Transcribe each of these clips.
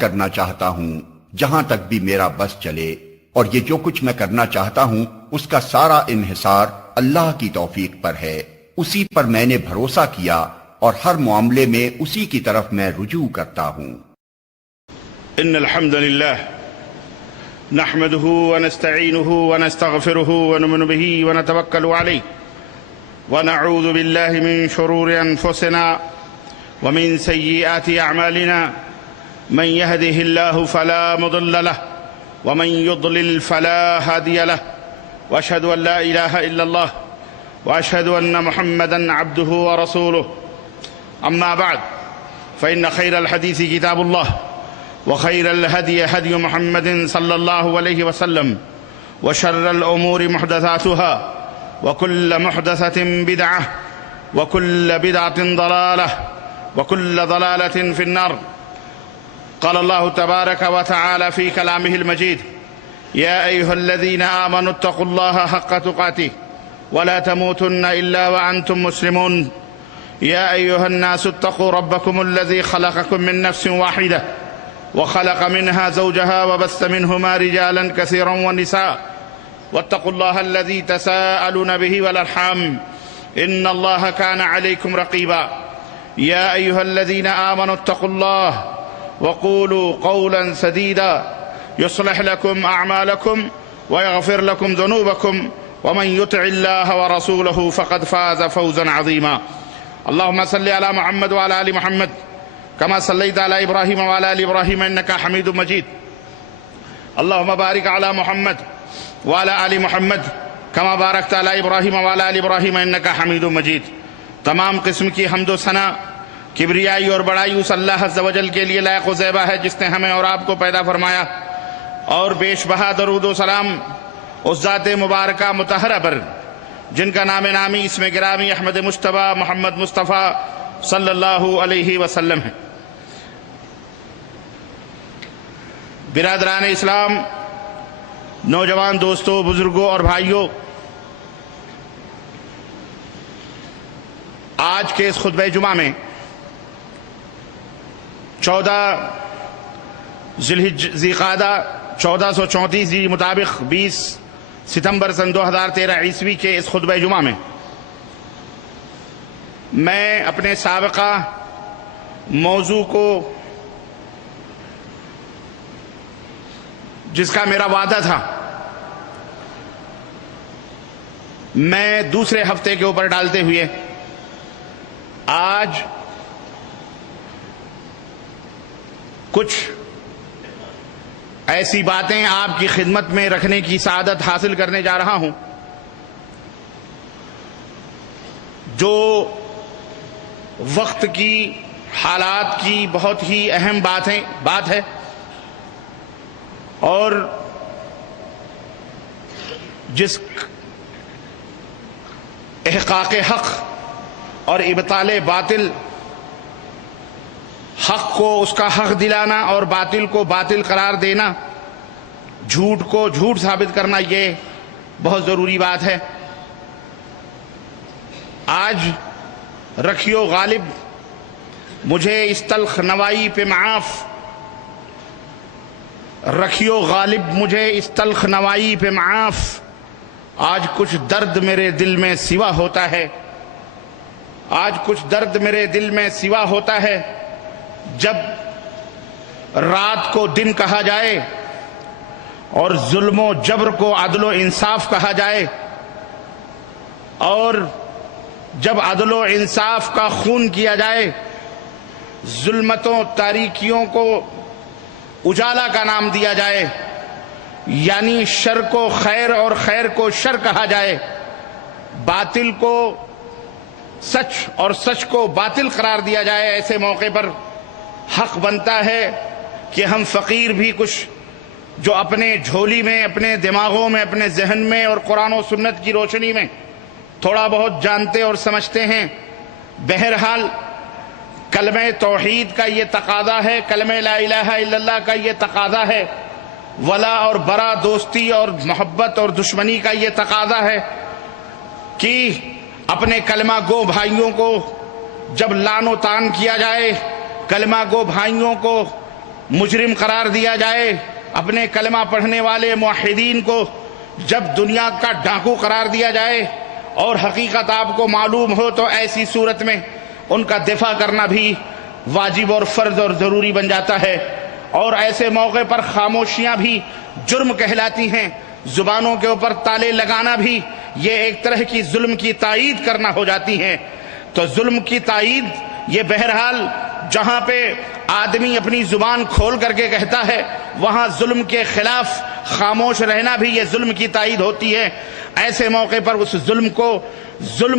کرنا چاہتا ہوں جہاں تک بھی میرا بس چلے، اور یہ جو کچھ میں کرنا چاہتا ہوں اس کا سارا انحصار اللہ کی توفیق پر ہے۔ اسی پر میں نے بھروسہ کیا اور ہر معاملے میں اسی کی طرف میں رجوع کرتا ہوں۔ ان الحمد للہ نحمده ونستعینه ونستغفره ونؤمن به ونتوکل علیہ ونعوذ باللہ من شرور انفسنا ومن سیئات اعمالنا من يهده الله فلا مضل له ومن يضلل فلا هادي له واشهد ان لا اله الا الله واشهد ان محمدا عبده ورسوله اما بعد فان خير الحديث كتاب الله وخير الهدي هدي محمد صلى الله عليه وسلم وشر الامور محدثاتها وكل محدثة بدعة وكل بدعة ضلالة وكل ضلالة في النار. قال الله تبارك وتعالى في كلامه المجيد: يا أيها الذين آمنوا اتقوا الله حق تقاته ولا تموتن إلا وأنتم مسلمون. يا أيها الناس اتقوا ربكم الذي خلقكم من نفس واحدة وخلق منها زوجها وبث منهما رجالا كثيرا ونساء واتقوا الله الذي تساءلون به والأرحام إن الله كان عليكم رقيبا. يا أيها الذين آمنوا اتقوا الله وقولوا قولا سديدا يصلح لكم أعمالكم ويغفر لكم ذنوبكم ومن يطع الله ورسوله فقد فاز فوزا عظيما. اللهم صل على محمد وعلى آل محمد كما صليت على إبراهيم وعلى آل إبراهيم إنك حميد مجيد. اللهم بارك على محمد وعلى آل محمد كما باركت على إبراهيم وعلى آل إبراهيم إنك حميد مجيد. تمام قسم کی حمد و ثنا، کبریائی اور بڑائی اس اللہ عز و جل کے لیے لائق و زیبا ہے جس نے ہمیں اور آپ کو پیدا فرمایا، اور بیش بہا درود و سلام اس ذات مبارکہ مطہرہ پر جن کا نام نامی اسم گرامی احمد مجتبیٰ محمد مصطفیٰ صلی اللہ علیہ وسلم ہے۔ برادران اسلام، نوجوان دوستوں، بزرگوں اور بھائیوں، آج کے اس خطبہ جمعہ میں 14 ذی القعدہ 1434 مطابق 20 ستمبر سن 2013 عیسوی کے اس خطبہ جمعہ میں میں اپنے سابقہ موضوع کو، جس کا میرا وعدہ تھا، میں دوسرے ہفتے کے اوپر ڈالتے ہوئے آج کچھ ایسی باتیں آپ کی خدمت میں رکھنے کی سعادت حاصل کرنے جا رہا ہوں جو وقت کی حالات کی بہت ہی اہم بات ہے، اور جس احقاق حق اور ابطال باطل، حق کو اس کا حق دلانا اور باطل کو باطل قرار دینا، جھوٹ کو جھوٹ ثابت کرنا، یہ بہت ضروری بات ہے۔ آج رکھیو غالب مجھے اس تلخ نوائی پہ معاف، رکھیو غالب مجھے اس تلخ نوائی پہ معاف، آج کچھ درد میرے دل میں سوا ہوتا ہے، آج کچھ درد میرے دل میں سوا ہوتا ہے، جب رات کو دن کہا جائے اور ظلم و جبر کو عدل و انصاف کہا جائے، اور جب عدل و انصاف کا خون کیا جائے، ظلمتوں تاریکیوں کو اجالا کا نام دیا جائے، یعنی شر کو خیر اور خیر کو شر کہا جائے، باطل کو سچ اور سچ کو باطل قرار دیا جائے، ایسے موقع پر حق بنتا ہے کہ ہم فقیر بھی کچھ جو اپنے جھولی میں، اپنے دماغوں میں، اپنے ذہن میں اور قرآن و سنت کی روشنی میں تھوڑا بہت جانتے اور سمجھتے ہیں، بہرحال کلمہ توحید کا یہ تقاضا ہے، کلمہ لا الہ الا اللہ کا یہ تقاضا ہے، ولا اور برا، دوستی اور محبت اور دشمنی کا یہ تقاضا ہے کہ اپنے کلمہ گو بھائیوں کو جب لعن و طعن کیا جائے، کلمہ گو بھائیوں کو مجرم قرار دیا جائے، اپنے کلمہ پڑھنے والے موحدین کو جب دنیا کا ڈاکو قرار دیا جائے اور حقیقت آپ کو معلوم ہو، تو ایسی صورت میں ان کا دفاع کرنا بھی واجب اور فرض اور ضروری بن جاتا ہے۔ اور ایسے موقع پر خاموشیاں بھی جرم کہلاتی ہیں، زبانوں کے اوپر تالے لگانا بھی یہ ایک طرح کی ظلم کی تائید کرنا ہو جاتی ہیں۔ تو ظلم کی تائید یہ بہرحال جہاں پہ آدمی اپنی زبان کھول کر کے کہتا ہے، وہاں ظلم کے خلاف خاموش رہنا بھی یہ ظلم کی تائید ہوتی ہے۔ ایسے موقع پر اس ظلم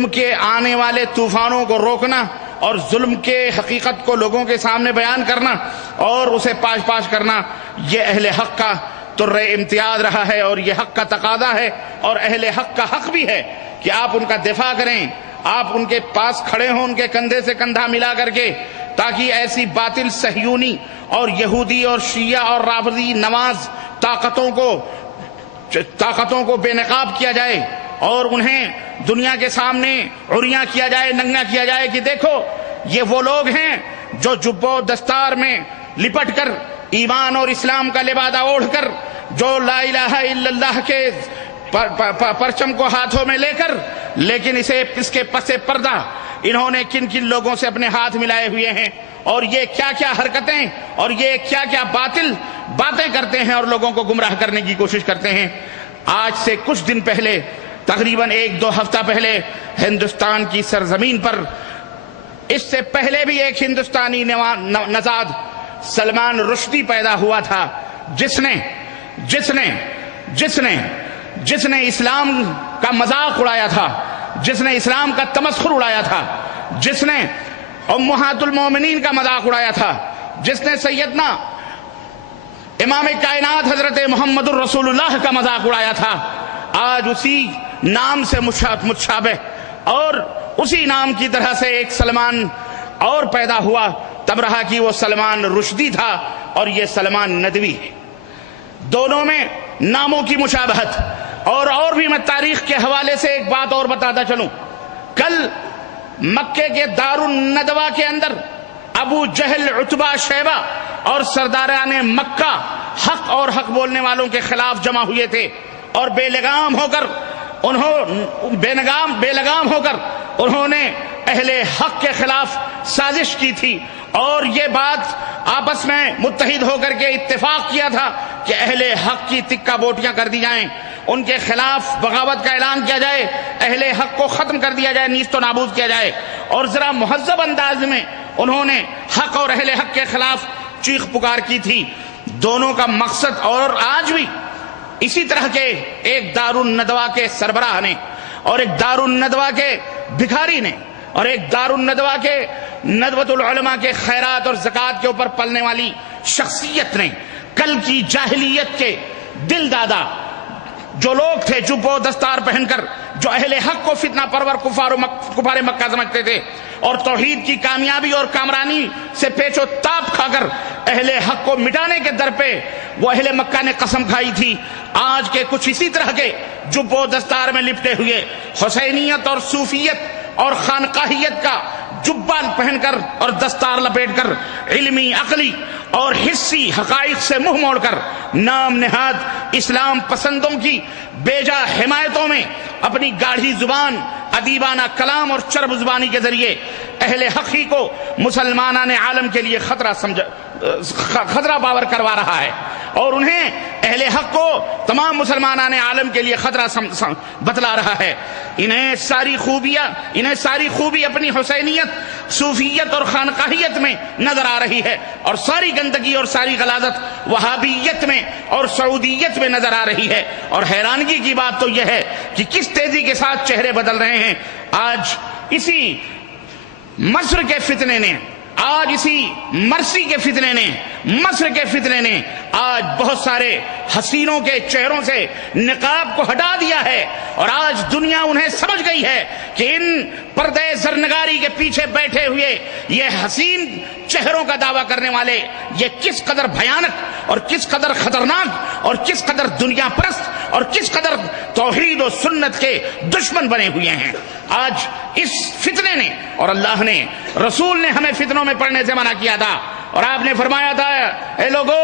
کے آنے والے طوفانوں کو روکنا اور ظلم کے حقیقت کو لوگوں کے سامنے بیان کرنا اور اسے پاش پاش کرنا، یہ اہل حق کا طر امتیاز رہا ہے اور یہ حق کا تقاضا ہے، اور اہل حق کا حق بھی ہے کہ آپ ان کا دفاع کریں، آپ ان کے پاس کھڑے ہوں، ان کے کندھے سے کندھا ملا کر کے، تاکہ ایسی باطل صہیونی اور یہودی اور شیعہ اور رافضی نواز طاقتوں کو بے نقاب کیا جائے اور انہیں دنیا کے سامنے عریاں کیا جائے، ننگا کیا جائے کہ دیکھو یہ وہ لوگ ہیں جو جب و دستار میں لپٹ کر، ایمان اور اسلام کا لبادہ اوڑھ کر، جو لا الہ الا اللہ کے پرچم کو ہاتھوں میں لے کر، لیکن اس کے پس پردہ انہوں نے کن کن لوگوں سے اپنے ہاتھ ملائے ہوئے ہیں، اور یہ کیا کیا حرکتیں اور یہ کیا کیا باطل باتیں کرتے ہیں اور لوگوں کو گمراہ کرنے کی کوشش کرتے ہیں۔ آج سے کچھ دن پہلے، تقریباً 1-2 ہفتہ پہلے، ہندوستان کی سرزمین پر، اس سے پہلے بھی ایک ہندوستانی نژاد سلمان رشدی پیدا ہوا تھا، جس نے اسلام کا مذاق اڑایا تھا، جس نے اسلام کا تمسخر اڑایا تھا، جس نے امہات المومنین کا مذاق اڑایا تھا، جس نے سیدنا امام کائنات حضرت محمد الرسول اللہ کا مذاق اڑایا تھا، آج اسی نام سے متشابہ اور اسی نام کی طرح سے ایک سلمان اور پیدا ہوا، تب رہا کہ وہ سلمان رشدی تھا اور یہ سلمان ندوی ہے۔ دونوں میں ناموں کی مشابہت، اور بھی میں تاریخ کے حوالے سے ایک بات اور بتاتا چلوں۔ کل مکے کے دار الندوہ کے اندر ابو جہل، عتبہ، شیبہ اور سرداران مکہ حق اور حق بولنے والوں کے خلاف جمع ہوئے تھے، اور بے لگام ہو کر انہوں نے اہل حق کے خلاف سازش کی تھی، اور یہ بات آپس میں متحد ہو کر کے اتفاق کیا تھا کہ اہل حق کی تکہ بوٹیاں کر دی جائیں، ان کے خلاف بغاوت کا اعلان کیا جائے، اہل حق کو ختم کر دیا جائے، نیست و نابود کیا جائے، اور ذرا مہذب انداز میں انہوں نے حق اور اہل حق کے خلاف چیخ پکار کی تھی۔ دونوں کا مقصد، اور آج بھی اسی طرح کے ایک دار الندوہ کے سربراہ نے اور ایک دار الندوہ کے بھکاری نے اور ایک دار الندوہ کے ندوۃ العلماء کے خیرات اور زکوٰۃ کے اوپر پلنے والی شخصیت نے، کل کی جاہلیت کے دل دادا جو لوگ تھے، جب و دستار پہن کر، جو اہل حق کو فتنہ پرور کفار مکہ سمجھتے تھے اور توحید کی کامیابی اور کامرانی سے پیچ و تاب کھا کر اہل حق کو مٹانے کے در پہ وہ اہل مکہ نے قسم کھائی تھی، آج کے کچھ اسی طرح کے جب و دستار میں لپٹے ہوئے حسینیت اور صوفیت اور خانقاہیت کا جبہ پہن کر اور دستار لپیٹ کر علمی، عقلی اور حسی حقائق سے منہ موڑ کر نام نہاد اسلام پسندوں کی بیجا حمایتوں میں اپنی گاڑھی زبان، ادیبانہ کلام اور چرب زبانی کے ذریعے اہل حقی کو مسلمانان عالم کے لیے خطرہ باور کروا رہا ہے، اور انہیں اہل حق کو تمام مسلمانان عالم کے لیے خطرہ بتلا رہا ہے۔ انہیں ساری خوبی اپنی حسینیت، صوفیت اور خانقاہیت میں نظر آ رہی ہے، اور ساری گندگی اور ساری غلاظت وہابیت میں اور سعودیت میں نظر آ رہی ہے۔ اور حیرانگی کی بات تو یہ ہے کہ کس تیزی کے ساتھ چہرے بدل رہے ہیں۔ آج اسی مصر کے فتنے نے، آج اسی مرسی کے فتنے نے، مصر کے فتنے نے آج بہت سارے حسینوں کے چہروں سے نقاب کو ہٹا دیا ہے، اور آج دنیا انہیں سمجھ گئی ہے کہ ان پردے زرنگاری کے پیچھے بیٹھے ہوئے یہ حسین چہروں کا دعویٰ کرنے والے یہ کس قدر بھیانک اور کس قدر خطرناک اور کس قدر دنیا پرست اور کس قدر توحید و سنت کے دشمن بنے ہوئے ہیں۔ آج اس فتنے نے، اور اللہ نے، رسول نے ہمیں فتنوں میں پڑنے سے منع کیا تھا، اور آپ نے فرمایا تھا اے لوگو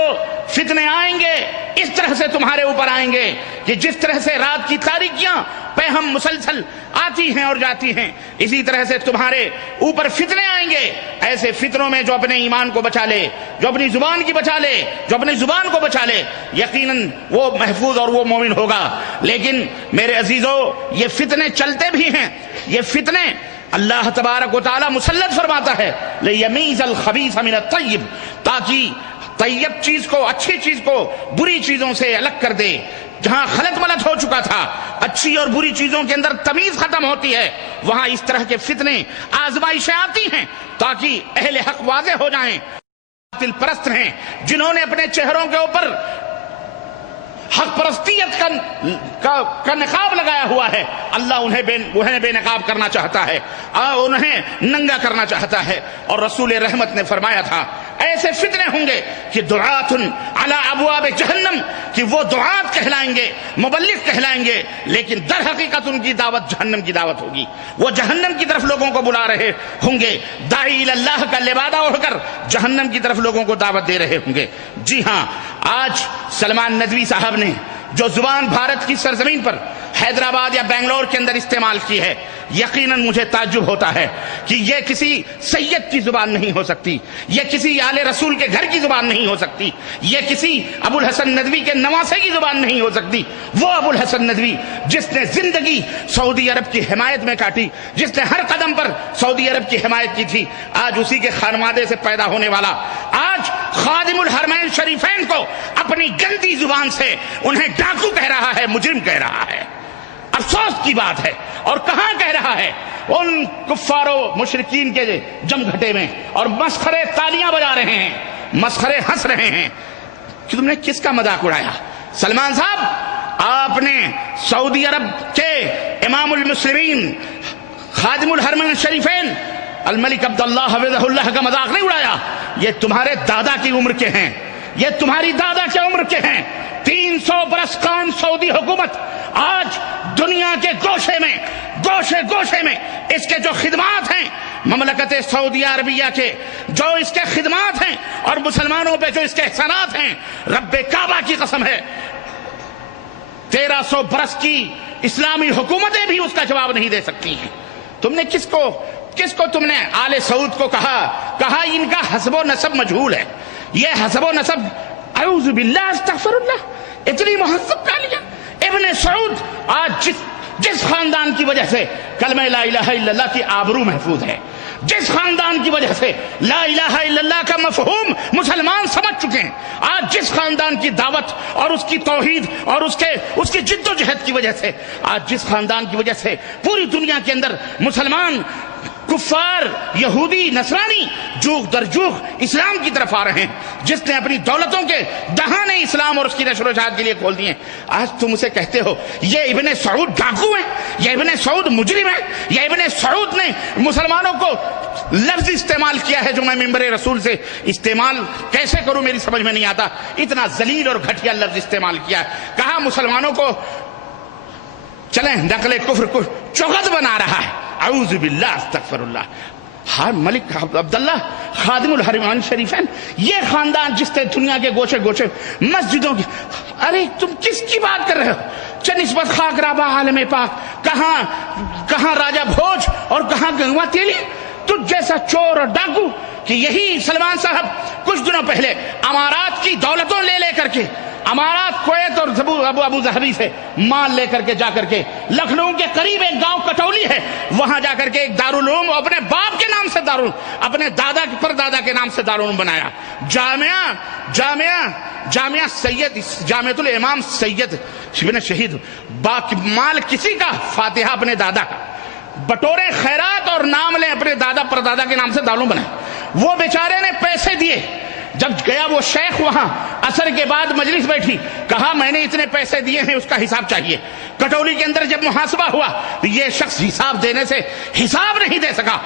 فتنے آئیں گے اس طرح سے تمہارے اوپر آئیں گے کہ جس طرح سے رات کی تاریکیاں پہ ہم مسلسل آتی ہیں اور جاتی ہیں، اسی طرح سے تمہارے اوپر فتنے آئیں گے۔ ایسے فتنوں میں جو اپنے ایمان کو بچا لے، جو اپنی زبان کی بچا لے، جو اپنی زبان کو بچا لے، یقیناً وہ محفوظ اور وہ مومن ہوگا۔ لیکن میرے عزیزو، یہ فتنے چلتے بھی ہیں، یہ فتنے اللہ تبارک و تعالی مسلط فرماتا ہے لیمیز الخبیث من الطیب، تاکہ طیب چیز کو، اچھی چیز کو بری چیزوں سے الگ کر دے۔ جہاں خلط ملط ہو چکا تھا، اچھی اور بری چیزوں کے اندر تمیز ختم ہوتی ہے، وہاں اس طرح کے فتنے، آزمائشیں آتی ہیں تاکہ اہل حق واضح ہو جائیں۔ باطل پرست ہیں جنہوں نے اپنے چہروں کے اوپر حق پرستیت کا نقاب لگایا ہوا ہے، اللہ انہیں بے نقاب کرنا چاہتا ہے، انہیں ننگا کرنا چاہتا ہے۔ اور رسول رحمت نے فرمایا تھا ایسے فتنے ہوں گے کہ دعات علی ابواب جہنم، کہ وہ دعات کہلائیں گے، مبلغ کہلائیں گے، لیکن در حقیقت ان کی دعوت جہنم کی دعوت ہوگی۔ وہ جہنم کی طرف لوگوں کو بلا رہے ہوں گے، داعی الی اللہ کا لبادہ اڑھ کر جہنم کی طرف لوگوں کو دعوت دے رہے ہوں گے۔ جی ہاں، آج سلمان ندوی صاحب نے جو زبان بھارت کی سرزمین پر حیدرآباد یا بنگلور کے اندر استعمال کی ہے، یقیناً مجھے تعجب ہوتا ہے کہ یہ کسی سید کی زبان نہیں ہو سکتی، یہ کسی آل رسول کے گھر کی زبان نہیں ہو سکتی، یہ کسی ابو الحسن ندوی کے نواسے کی زبان نہیں ہو سکتی۔ وہ ابو الحسن ندوی جس نے زندگی سعودی عرب کی حمایت میں کاٹی، جس نے ہر قدم پر سعودی عرب کی حمایت کی تھی، آج اسی کے خانوادے سے پیدا ہونے والا آج خادم الحرمین شریفین کو اپنی گندی زبان سے انہیں ڈاکو کہہ رہا ہے، مجرم کہہ رہا ہے۔ افسوس کی بات ہے۔ اور کہاں کہہ رہا ہے؟ ان کفار و مشرکین کے جم گھٹے میں، اور مسخرے تالیاں بجا رہے ہیں، مسخرے ہنس رہے ہیں کہ تم نے کس کا مذاق اڑایا؟ سلمان صاحب، آپ نے سعودی عرب کے امام المسلمین خادم الحرمین شریفین الملک عبداللہ حفظہ اللہ کا مذاق نہیں اڑایا۔ یہ تمہارے دادا کی عمر کے ہیں، یہ تمہاری دادا کی عمر کے ہیں۔ 300 برس قائم سعودی حکومت آج دنیا کے گوشے میں، گوشے میں اس کے جو خدمات ہیں، مملکت سعودیہ عربیہ کے جو اس کے خدمات ہیں اور مسلمانوں پہ جو اس کے احسانات ہیں، رب کعبہ کی قسم ہے 1300 برس کی اسلامی حکومتیں بھی اس کا جواب نہیں دے سکتی ہیں۔ تم نے کس کو تم نے آل سعود کو کہا ان کا حسب و نسب مجہول ہے۔ یہ حسب و نسب، اعوذ باللہ استغفر اللہ، اتنی مہذب گالیاں۔ ابن سعود آج جس خاندان کی وجہ سے کلمہ لا الہ الا اللہ کی آبرو محفوظ ہے، جس خاندان کی وجہ سے لا الہ الا اللہ کا مفہوم مسلمان سمجھ چکے ہیں، آج جس خاندان کی دعوت اور اس کی توحید اور اس کی جد و جہد کی وجہ سے، آج جس خاندان کی وجہ سے پوری دنیا کے اندر مسلمان، کفار، یہودی، نصرانی جوخ در جوخ اسلام کی طرف آ رہے ہیں، جس نے اپنی دولتوں کے دہانے اسلام اور اس کی نشر و اشاعت کے لیے کھول دیے، آج تم اسے کہتے ہو یہ ابن سعود ڈاکو ہے، یہ ابن سعود مجرم ہے، یہ ابن سعود نے مسلمانوں کو لفظ استعمال کیا ہے جو میں ممبر رسول سے استعمال کیسے کروں میری سمجھ میں نہیں آتا، اتنا ذلیل اور گھٹیا لفظ استعمال کیا ہے۔ کہا مسلمانوں کو چلیں نقل کفر کو چغد بنا رہا ہے۔ اعوذ باللہ استغفر اللہ۔ ہر ملک عبداللہ خادم الحرمین شریفین، یہ خاندان جس نے دنیا کے گوشے مسجدوں کی، ارے تم کس کی بات کر رہے ہو؟ چنسبت خاک رابع عالم پاک، کہاں راجہ بھوج اور کہاں گنگوا تیلی؟ تجھ جیسا چور اور ڈاکو کہ یہی سلمان صاحب کچھ دنوں پہلے امارات کی دولتوں لے کر کے، امارات کویت اور ابو ظہبی سے مال لے کر کے جا کر کے لکھنؤ کے قریب ایک گاؤں کٹولی ہے، وہاں جا کر کے ایک دارالعلوم اپنے باپ کے نام سے اپنے دادا پر دادا کے نام سے دارالعلوم بنایا۔ جامعہ سید، جامعۃ الامام سید بن شہید، مال کسی کا، فاتحہ اپنے دادا کا، بٹورے خیرات اور نام لیں اپنے دادا پر دادا کے نام سے دارالعلوم بنایا۔ وہ بیچارے نے پیسے دیے، جب گیا وہ شیخ وہاں، عصر کے بعد مجلس بیٹھی، کہا میں نے اتنے پیسے دیے ہیں، اس کا حساب چاہیے۔ کٹولی کے اندر جب محاسبہ ہوا تو یہ شخص حساب دینے سے حساب نہیں دے سکا،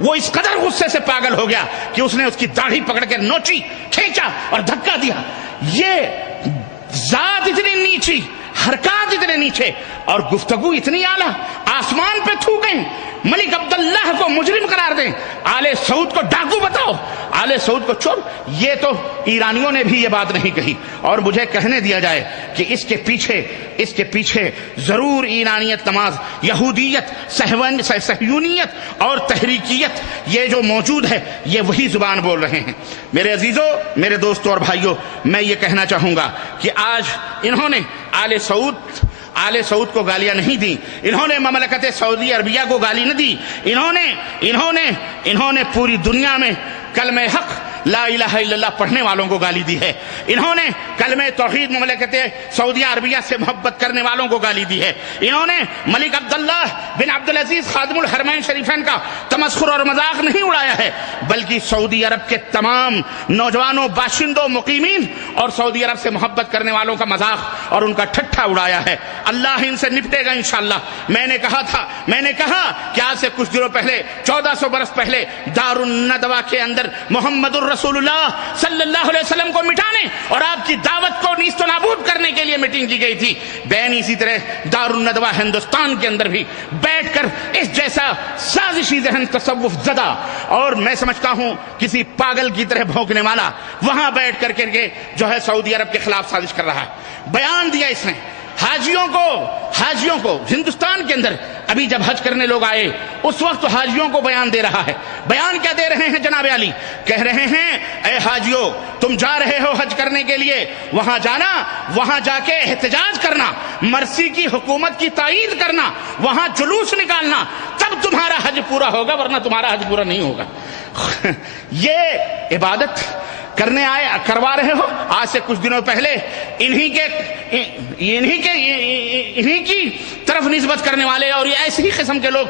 وہ اس قدر غصے سے پاگل ہو گیا کہ اس نے اس کی داڑھی پکڑ کے نوچی، کھینچا اور دھکا دیا۔ یہ ذات اتنی نیچی، حرکات اتنے نیچے اور گفتگو اتنی اعلیٰ، آسمان پہ تھوکیں، ملک عبداللہ کو مجرم قرار دیں، آل سعود کو ڈاکو بتاؤ، آل سعود کو چور، یہ تو ایرانیوں نے بھی یہ بات نہیں کہی۔ اور مجھے کہنے دیا جائے کہ اس کے پیچھے ضرور ایرانیت نماز، یہودیت، صہیونیت اور تحریکیت یہ جو موجود ہے یہ وہی زبان بول رہے ہیں۔ میرے عزیزوں، میرے دوستوں اور بھائیوں، میں یہ کہنا چاہوں گا کہ آج انہوں نے آل سعود کو گالیاں نہیں دی، انہوں نے مملکت سعودی عربیہ کو گالی نہ دی، انہوں نے پوری دنیا میں کلمہ حق لا الہ الا اللہ پڑھنے والوں کو گالی دی ہے، انہوں نے کلمہ توحید مملکت سعودی عربیہ سے محبت کرنے والوں کو گالی دی ہے، انہوں نے ملک عبداللہ بن عبدالعزیز خادم الحرمین شریفین کا تمسخر اور مذاق نہیں اڑایا ہے، بلکہ سعودی عرب کے تمام نوجوانوں، باشندوں، مقیمین اور سعودی عرب سے محبت کرنے والوں کا مذاق اور ان کا ٹھٹھا اڑایا ہے۔ اللہ ان سے نپٹے گا انشاءاللہ۔ میں نے کہا کہ آج سے کچھ دنوں پہلے، 1400 برس پہلے، دار الندوہ کے اندر محمد رسول اللہ صلی اللہ علیہ وسلم کو مٹانے اور آپ کی دعوت کو نیست و نابود کرنے کے لیے میٹنگ کی گئی تھی۔ بین اسی طرح دار الندوہ ہندوستان کے اندر بھی بیٹھ کر اس جیسا سازشی ذہن، تصوف زدہ اور میں سمجھتا ہوں کسی پاگل کی طرح بھونکنے والا وہاں بیٹھ کر کے جو ہے سعودی عرب کے خلاف سازش کر رہا ہے۔ بیان دیا اس نے حاجیوں کو ہندوستان کے اندر، ابھی جب حج کرنے لوگ آئے اس وقت حاجیوں کو بیان دے رہا ہے۔ بیان کیا دے رہے ہیں جناب علی؟ کہہ رہے ہیں اے حاجیوں، تم جا رہے ہو حج کرنے کے لیے، وہاں جانا، وہاں جا کے احتجاج کرنا، مرسی کی حکومت کی تائید کرنا، وہاں جلوس نکالنا، تب تمہارا حج پورا ہوگا، ورنہ تمہارا حج پورا نہیں ہوگا۔ یہ عبادت کروا رہے ہو۔ آج سے کچھ دنوں پہلے انہی کی طرف نسبت کرنے والے اور یہ ایسے ہی قسم کے لوگ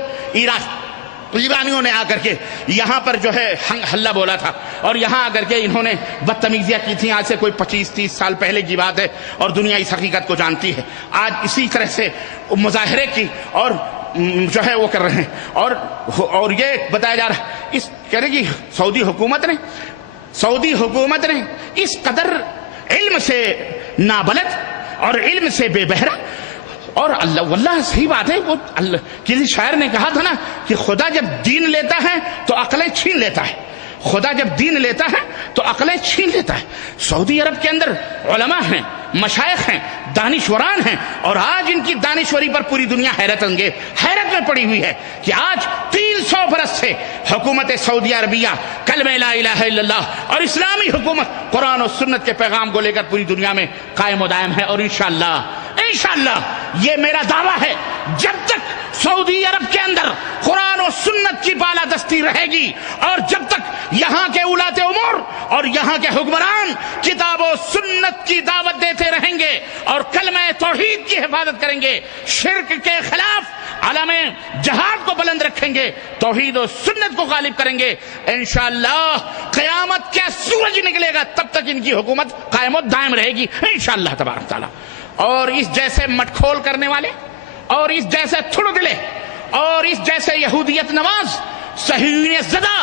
ایرانیوں نے آ کر کے یہاں پر جو ہے ہلہ بولا تھا اور یہاں آ کر کے انہوں نے بدتمیزیاں کی تھیں۔ آج سے کوئی 25-30 سال پہلے کی بات ہے اور دنیا اس حقیقت کو جانتی ہے۔ آج اسی طرح سے مظاہرے کی اور جو ہے وہ کر رہے ہیں اور یہ بتایا جا رہا ہے کہہ رہے کہ سعودی حکومت نے اس قدر علم سے نابلد اور علم سے بے بہرا، اور اللہ واللہ صحیح بات ہے، وہ کسی شاعر نے کہا تھا نا کہ خدا جب دین لیتا ہے تو عقلیں چھین لیتا ہے، خدا جب دین لیتا ہے تو عقلیں چھین لیتا ہے۔ سعودی عرب کے اندر علماء ہیں، مشائخ ہیں، دانشوران ہیں، اور آج ان کی دانشوری پر پوری دنیا حیرت میں پڑی ہوئی ہے کہ آج 300 برس سے حکومت سعودی عربیہ کلمہ لا الہ الا اللہ اور اسلامی حکومت قرآن و سنت کے پیغام کو لے کر پوری دنیا میں قائم و دائم ہے، اور انشاءاللہ یہ میرا دعویٰ ہے، جب تک سعودی عرب کے اندر قرآن و سنت کی بالادستی رہے گی اور جب تک یہاں کے اولاد امور اور یہاں کے حکمران کتاب و سنت کی دعوت دیتے رہیں گے اور کلمہ توحید کی حفاظت کریں گے، شرک کے خلاف علم جہاد کو بلند رکھیں گے، توحید و سنت کو غالب کریں گے، انشاءاللہ قیامت کا سورج نکلے گا تب تک ان کی حکومت قائم و دائم رہے گی انشاءاللہ تبارک تعالی۔ اور اس جیسے مٹکھول کرنے والے اور اس جیسے تھڑ دلے اور اس جیسے یہودیت نواز، صہیونیت زدہ،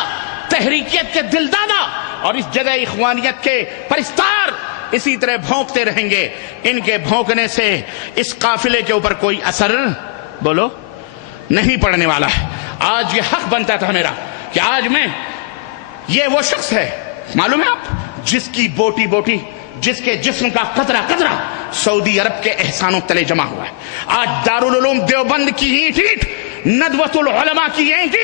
تحریکیت کے دل دادا اور اس جگہ اخوانیت کے پرستار اسی طرح بھونکتے رہیں گے۔ ان کے بھونکنے سے اس قافلے کے اوپر کوئی اثر بولو نہیں پڑنے والا ہے۔ آج یہ حق بنتا تھا میرا کہ آج میں، یہ وہ شخص ہے معلوم ہے آپ، جس کی بوٹی بوٹی، جس کے جسم کا قطرہ قطرہ سعودی عرب کے احسانوں تلے جمع ہوا ہے۔ آج دارالعلوم دیوبند کی اینٹ ندوۃ العلماء کی اینٹ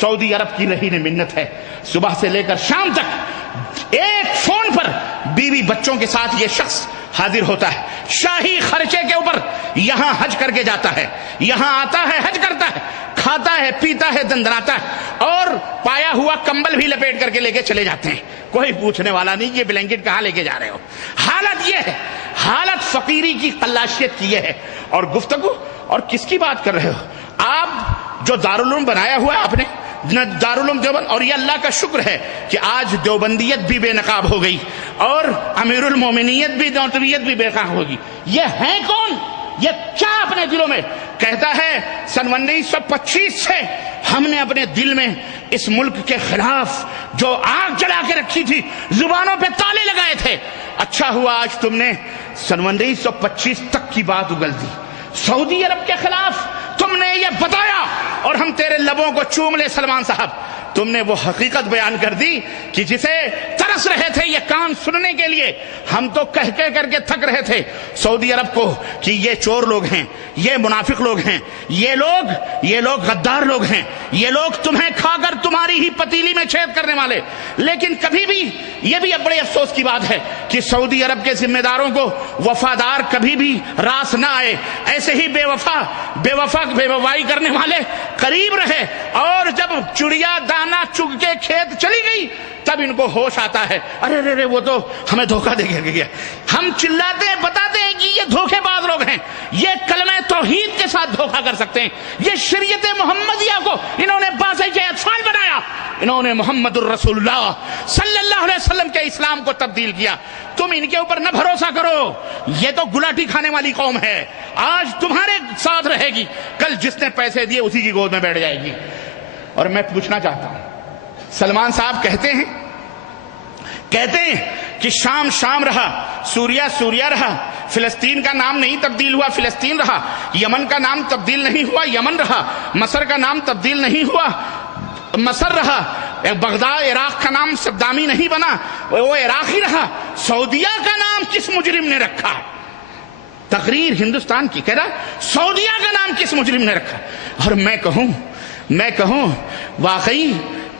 سعودی عرب کی رہین منت ہے۔ صبح سے لے کر شام تک ایک فون پر بیوی بچوں کے ساتھ یہ شخص حاضر ہوتا ہے، شاہی خرچے کے اوپر یہاں حج کر کے جاتا ہے، یہاں آتا ہے، حج کرتا ہے، کھاتا ہے، پیتا ہے، دندناتا ہے، اور پایا ہوا کمبل بھی لپیٹ کر کے لے کے چلے جاتے ہیں۔ کوئی پوچھنے والا نہیں یہ بلینکٹ کہاں لے کے جا رہے ہو۔ حالت یہ ہے، حالت فقیری کی قلاشیت کی یہ ہے، اور گفتگو اور کس کی بات کر رہے ہو آپ؟ جو دارالعلوم بنایا ہوا ہے آپ نے، دارالعلوم دیوبند، اور یہ اللہ کا شکر ہے کہ آج دیوبندیت بھی بے نقاب ہو گئی اور امیر المومنیت بھی، نوتویت بھی بے نقاب ہوگی۔ یہ ہیں کون؟ یہ کیا اپنے دلوں میں کہتا ہے؟ سن 1925 سے ہم نے اپنے دل میں اس ملک کے خلاف جو آگ جلا کے رکھی تھی، زبانوں پہ تالے لگائے تھے، اچھا ہوا آج تم نے سن 1925 تک کی بات اگل دی۔ سعودی عرب کے خلاف تم تم نے یہ بتایا اور ہم تیرے لبوں کو چوم لے سلمان صاحب، تم نے وہ حقیقت بیان کر دی کہ جسے ترس رہے تھے یہ کان سننے کے لیے، ہم تو کہہ کر کے تھک رہے تھے سعودی عرب کو کہ یہ چور لوگ ہیں، یہ منافق لوگ ہیں، یہ لوگ غدار لوگ ہیں، یہ لوگ تمہیں کھا کر تمہاری ہی پتیلی میں چھید کرنے والے. لیکن کبھی بھی یہ بھی بڑے افسوس کی بات ہے کہ سعودی عرب کے ذمہ داروں کو وفادار کبھی بھی راس نہ آئے، ایسے ہی بے وفائی کرنے والے قریب رہے، اور جب چڑیا دانا چگ کے کھیت چلی گئی تب ان کو ہوش آتا ہے، ارے رے وہ تو ہمیں دھوکہ دے گیا. ہم چلاتے ہیں، بتاتے ہیں کہ یہ دھوکے باز لوگ ہیں، یہ کلمہ توحید کے ساتھ دھوکہ کر سکتے ہیں، یہ شریعت محمدیہ کو انہوں نے باضابطہ اطفال بنایا، انہوں نے محمد الرسول اللہ صلی اللہ علیہ وسلم کے اسلام کو تبدیل کیا. تم ان کے اوپر نہ بھروسہ کرو، یہ تو گلاٹی کھانے والی قوم ہے، آج تمہارے ساتھ رہے گی، کل جس نے پیسے دیے اسی کی گود میں بیٹھ جائے گی. اور میں پوچھنا چاہتا ہوں، سلمان صاحب کہتے ہیں کہ شام رہا، سوریا رہا، فلسطین کا نام نہیں تبدیل ہوا، فلسطین رہا، یمن کا نام تبدیل نہیں ہوا، یمن رہا، مصر کا نام تبدیل نہیں ہوا، مصر رہا، بغداد عراق کا نام صدامی نہیں بنا، وہ عراقی رہا. سعودیہ کا نام کس مجرم نے رکھا؟ تقریر ہندوستان کی کہہ رہا سعودیہ کا نام کس مجرم نے رکھا؟ اور میں کہوں واقعی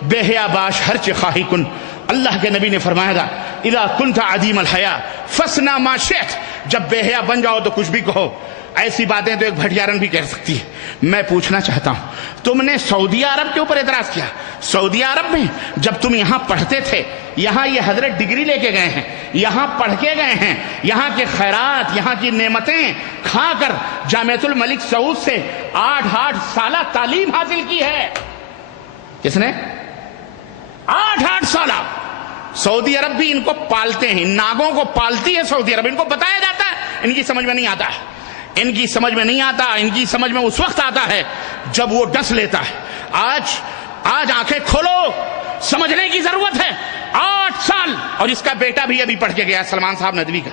بے حیا باش ہر چہ خواہی کن. اللہ کے نبی نے فرمایا تھا اذا کنت عدیم الحیا فصنع ما شئت، جب بے حیا بن جاؤ تو کچھ بھی کہو. ایسی باتیں تو ایک بھٹیارن بھی کہہ سکتی ہے. میں پوچھنا چاہتا ہوں، تم نے سعودی عرب کے اوپر اعتراض کیا. سعودی عرب میں جب تم یہاں پڑھتے تھے، یہاں یہ حضرت ڈگری لے کے گئے ہیں، یہاں پڑھ کے گئے ہیں، یہاں کے خیرات، یہاں کی نعمتیں کھا کر جامعۃ الملک سعود سے 8 سالہ تعلیم حاصل کی ہے. کس نے؟ 8 سالہ. سعودی عرب بھی ان کو پالتے ہیں، ان ناگوں کو پالتی ہے سعودی عرب. ان کو بتایا جاتا ہے، ان کی سمجھ میں نہیں آتا، ان کی سمجھ میں اس وقت آتا ہے جب وہ ڈس لیتا ہے. آج آنکھیں کھولو، سمجھنے کی ضرورت ہے. 8 سال. اور اس کا بیٹا بھی ابھی پڑھ کے گیا سلمان صاحب ندوی کا،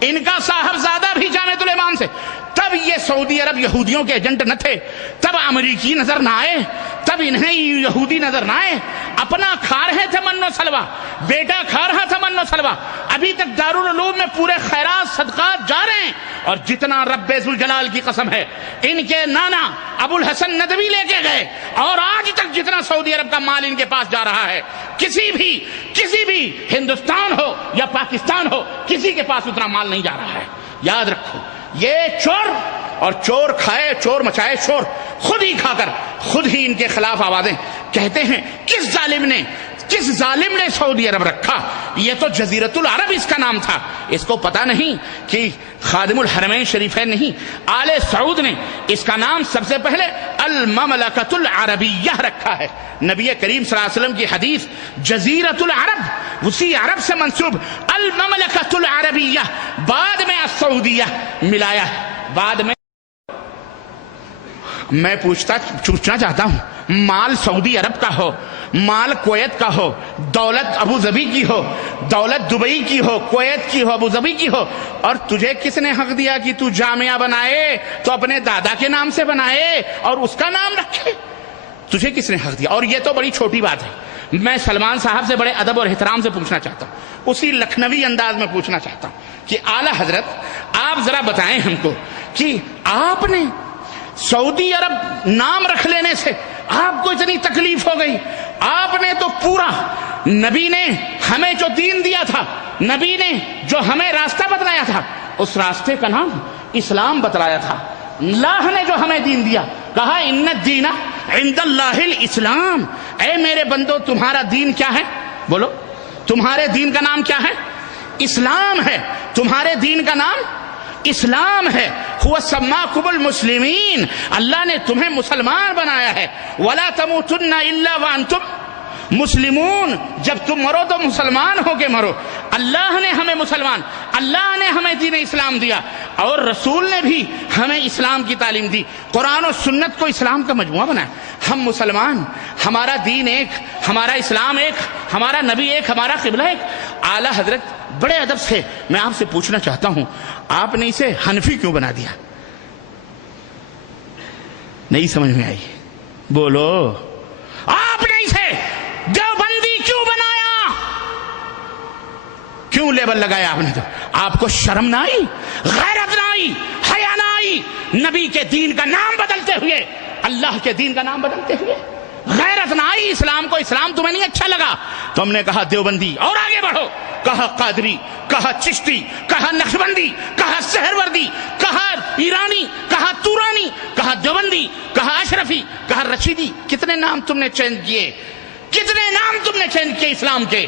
ان کا صاحبزادہ بھی جامعۃ الامام سے. تب یہ سعودی عرب یہودیوں کے ایجنٹ نہ تھے، تب امریکی نظر نہ آئے، تب انہیں یہودی نظر نہ آئے. اپنا کھا رہے تھے من و سلوہ، بیٹا کھا رہا تھا من و سلوہ. ابھی تک دارالعلوم میں پورے خیرات صدقات جا رہے ہیں. اور جتنا رب ذوالجلال کی قسم ہے، ان کے نانا ابو الحسن ندوی لے کے گئے، اور آج تک جتنا سعودی عرب کا مال ان کے پاس جا رہا ہے، کسی بھی ہندوستان ہو یا پاکستان ہو، کسی کے پاس اتنا مال نہیں جا رہا ہے. یاد رکھو، یہ چور اور چور کھائے، چور مچائے شور، خود ہی کھا کر خود ہی ان کے خلاف آوازیں کہتے ہیں. کس ظالم نے سعودی عرب رکھا؟ یہ تو جزیرۃ العرب اس کا نام تھا. اس کو پتا نہیں کہ خادم الحرمین شریفین نہیں، آل سعود نے اس کا نام سب سے پہلے المملکۃ العربیہ رکھا ہے. نبی کریم صلی اللہ علیہ وسلم کی حدیث جزیرۃ العرب، اسی عرب سے منسوب المملکۃ العربیہ، بعد میں السعودیہ ملایا. بعد میں پوچھنا چاہتا ہوں، مال سعودی عرب کا ہو، مال کویت کا ہو، دولت ابو ظبی کی ہو، دولت دبئی کی ہو، کویت کی ہو، ابو ظبی کی ہو، اور تجھے کس نے حق دیا کہ تو جامعہ بنائے تو اپنے دادا کے نام سے بنائے اور اس کا نام رکھے؟ تجھے کس نے حق دیا؟ اور یہ تو بڑی چھوٹی بات ہے. میں سلمان صاحب سے بڑے ادب اور احترام سے پوچھنا چاہتا ہوں، اسی لکھنوی انداز میں پوچھنا چاہتا ہوں کہ اعلی حضرت آپ ذرا بتائیں ہم کو کہ آپ نے سعودی عرب نام رکھ لینے سے آپ کو اتنی تکلیف ہو گئی؟ آپ نے تو پورا، نبی نے ہمیں جو دین دیا تھا، نبی نے جو ہمیں راستہ بتلایا تھا، اس راستے کا نام اسلام بتلایا تھا. اللہ نے جو ہمیں دین دیا، کہا ان الدین عند اللہ الاسلام. اے میرے بندو، تمہارا دین کیا ہے؟ بولو، تمہارے دین کا نام کیا ہے؟ اسلام ہے. تمہارے دین کا نام اسلام ہے. هو سماکم المسلمین، اللہ نے تمہیں مسلمان بنایا ہے. ولا تموتن الا وانتم مسلمون، جب تم مرو تو مسلمان ہو کے مرو. اللہ نے ہمیں مسلمان، اللہ نے ہمیں دین اسلام دیا، اور رسول نے بھی ہمیں اسلام کی تعلیم دی. قرآن و سنت کو اسلام کا مجموعہ بنایا. ہم مسلمان، ہمارا دین ایک، ہمارا اسلام ایک، ہمارا نبی ایک، ہمارا قبلہ ایک. اعلیٰ حضرت بڑے ادب سے میں آپ سے پوچھنا چاہتا ہوں، آپ نے اسے حنفی کیوں بنا دیا؟ نہیں سمجھ میں آئی؟ بولو، آپ نے اسے دیوبندی کیوں بنایا؟ کیوں لیبل لگایا آپ نے؟ تو آپ کو شرم نہ آئی، غیرت نہ آئی، حیا نہ آئی؟ نبی کے دین کا نام بدلتے ہوئے، اللہ کے دین کا نام بدلتے ہوئے غیرت نہ آئی؟ اسلام کو اسلام تمہیں نہیں اچھا لگا تو ہم نے کہا دیوبندی، اور آگے بڑھو، کہا قادری، کہا چشتی، کہا نقشبندی، کہا سہروردی، کہا ایرانی، کہا تورانی، کہا دیوبندی، کہا اشرفی، کہا رشیدی. کتنے نام تم نے چینج کیے، کتنے نام تم نے چینج کیے اسلام کے.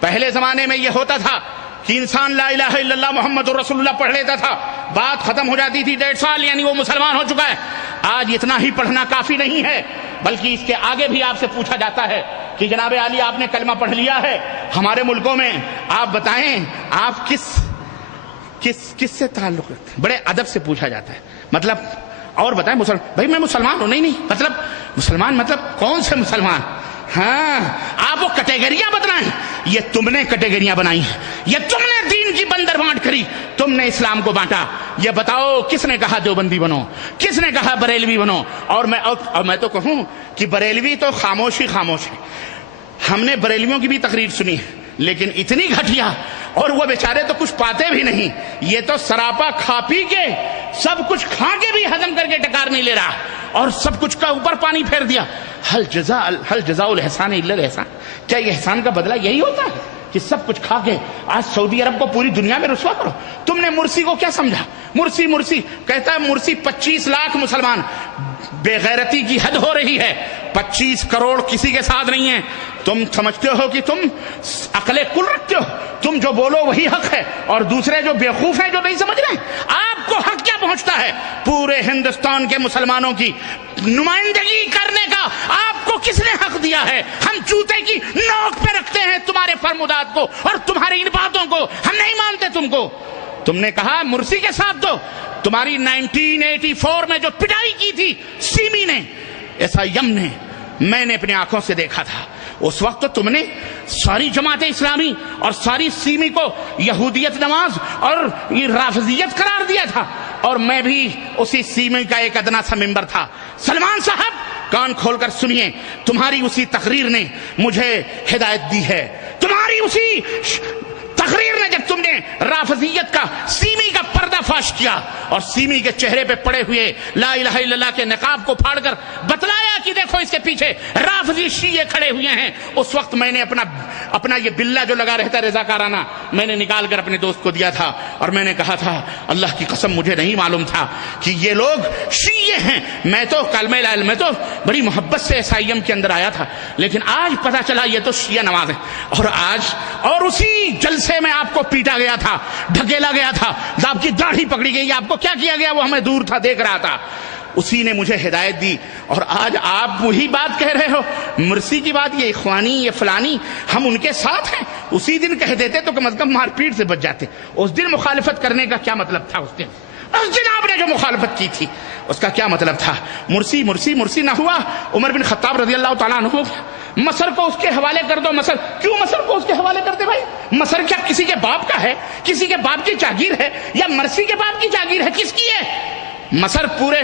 پہلے زمانے میں یہ ہوتا تھا کہ انسان لا الہ الا اللہ محمد رسول اللہ پڑھ لیتا تھا، بات ختم ہو جاتی تھی، 1.5 سال یعنی وہ مسلمان ہو چکا ہے. آج اتنا ہی پڑھنا کافی نہیں ہے، بلکہ اس کے آگے بھی آپ سے پوچھا جاتا ہے کہ جناب عالی آپ نے کلمہ پڑھ لیا ہے ہمارے ملکوں میں، آپ بتائیں آپ کس سے تعلق رکھتے ہیں؟ بڑے ادب سے پوچھا جاتا ہے. مطلب اور بتائیں بھائی میں مسلمان ہوں. نہیں مطلب مسلمان مطلب کون سے مسلمان؟ ہاں آپ وہ کیٹیگریاں بتائیں. یہ تم نے کیٹیگریاں بنائی ہیں، یہ تم نے دین کی بندر بانٹ کری، تم نے اسلام کو بانٹا. یہ بتاؤ کس نے کہا دیوبندی بنو، کس نے کہا بریلوی بنو؟ اور میں تو کہوں کہ بریلوی تو خاموش ہے. ہم نے بریلویوں کی بھی تقریر سنی ہے، لیکن اتنی گھٹیا، اور وہ بیچارے تو کچھ پاتے بھی نہیں. یہ تو سراپا کھا پی کے، سب کچھ کھا کے بھی ہضم کر کے ٹکار نہیں لے رہا، اور سب کچھ کا اوپر پانی پھیر دیا. حل جزاء الاحسان الا الاحسان. کیا یہ احسان کا بدلہ یہی ہوتا ہے کہ سب کچھ کھا کے آج سعودی عرب کو پوری دنیا میں رسوا کرو؟ تم نے مرسی کو کیا سمجھا؟ مرسی کہتا ہے مرسی 25 لاکھ مسلمان. بے غیرتی کی حد ہو رہی ہے. 25 کروڑ کسی کے ساتھ نہیں ہے. تم سمجھتے ہو کہ تم عقل کل رکھتے ہو، تم جو بولو وہی حق ہے، اور دوسرے جو بیوقوف ہیں جو نہیں سمجھ رہے. آپ کو حق کیا پہنچتا ہے پورے ہندوستان کے مسلمانوں کی نمائندگی کرنے کا؟ آپ کو کس نے حق دیا ہے؟ ہم جوتے کی نوک پہ رکھتے ہیں تمہارے فرمودات کو اور تمہاری ان باتوں کو. ہم نہیں مانتے تم کو. تم نے کہا مرسی کے ساتھ دو. تمہاری 1984 میں جو پٹائی کی تھی سیمی نے، SIM نے، میں نے اپنی آنکھوں سے دیکھا تھا. اس وقت تو تم نے ساری جماعت اسلامی اور ساری سیمی کو یہودیت نواز اور رافضیت قرار دیا تھا، اور میں بھی اسی سیمی کا ایک ادنا سا ممبر تھا. سلمان صاحب کان کھول کر سنیے، تمہاری اسی تقریر نے مجھے ہدایت دی ہے. تمہاری اسی تقریر نے، جب تم نے رافضیت کا سیمی کا پردہ فاش کیا اور سیمی کے چہرے پہ پڑے ہوئے لا الہ الا اللہ کے نقاب کو پھاڑ کر بتلایا کہ دیکھو اس کے پیچھے رافضی شیعہ کھڑے ہوئے ہیں، اس وقت میں نے اپنا یہ بلہ جو لگا رہتا ہے رضاکارانہ، میں نے نکال کر اپنے دوست کو دیا تھا، اور میں نے کہا تھا اللہ کی قسم مجھے نہیں معلوم تھا کہ یہ لوگ شیعہ ہیں. میں تو کلمہ لا الہ میں تو بڑی محبت سے SIM کے اندر آیا تھا، لیکن آج پتا چلا یہ تو شیعہ نواز ہے. اور اسی جلسے میں آپ کو پیٹا گیا تھا، ڈھکیلا گیا تھا، آپ کی داڑھی پکڑی گئی. آپ کو کیا کیا گیا وہ ہمیں دور تھا، دیکھ رہا تھا. اسی نے مجھے ہدایت دی. اور آج آپ وہی بات کہہ رہے ہو، مرسی کی بات، یہ اخوانی یہ فلانی، ہم ان کے ساتھ ہیں. اسی دن کہہ دیتے تو کم از کم مار پیٹ سے بچ جاتے. اس دن مخالفت کرنے کا کیا مطلب تھا؟ اس دن آپ نے جو مخالفت کی تھی اس کا کیا مطلب تھا؟ مرسی نہ ہوا. عمر بن خطاب رضی اللہ تعالیٰ عنہ، مصر کو اس کے حوالے کر دو. مصر کیوں مصر کو اس کے حوالے کرتے بھائی؟ مصر کیا کسی کے باپ کا ہے؟ کسی کے باپ کی جاگیر ہے؟ یا مرسی کے باپ کی جاگیر ہے؟ کس کی ہے؟ مصر پورے